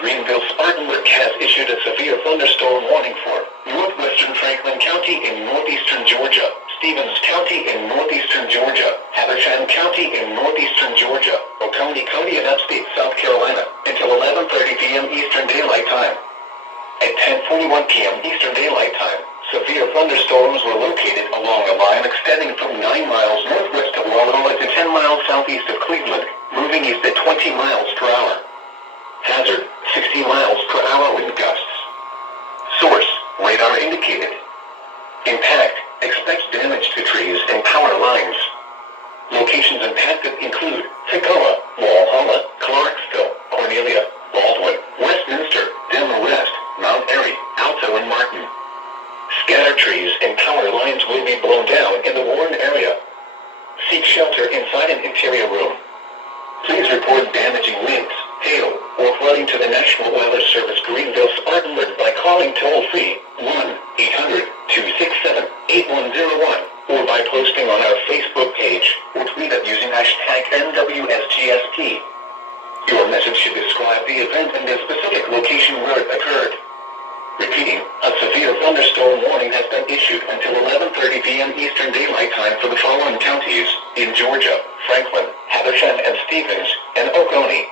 Greenville-Spartanburg has issued a severe thunderstorm warning for northwestern Franklin County in northeastern Georgia, Stevens County in northeastern Georgia, Habersham County in northeastern Georgia, Oconee County in upstate South Carolina, until 11:30 p.m. Eastern Daylight Time. At 10:41 p.m. Eastern Daylight Time, severe thunderstorms were located along a line extending from 9 miles northwest of Wallowa to 10 miles southeast of Cleveland, moving east at 20 miles per hour. Hazard, 60 miles per hour wind gusts. Source, radar indicated. Impact, expect damage to trees and power lines. Locations impacted include Toccoa, Walhalla, Clarksville, Cornelia, Baldwin, Westminster, Denver West, Mount Airy, Alto and Martin. Scattered trees and power lines will be blown down in the warned area. Seek shelter inside an interior room. Please report damaging winds, hail, or flooding to the National Weather Service Greenville-Spartanburg by calling toll-free 1-800-267-8101 or by posting on our Facebook page or tweet it using #NWSGSP. Your message should describe the event and the specific location where it occurred. Repeating, a severe thunderstorm warning has been issued until 11:30 p.m. Eastern Daylight Time for the following counties in Georgia: Franklin, Habersham and Stevens, and Oconee.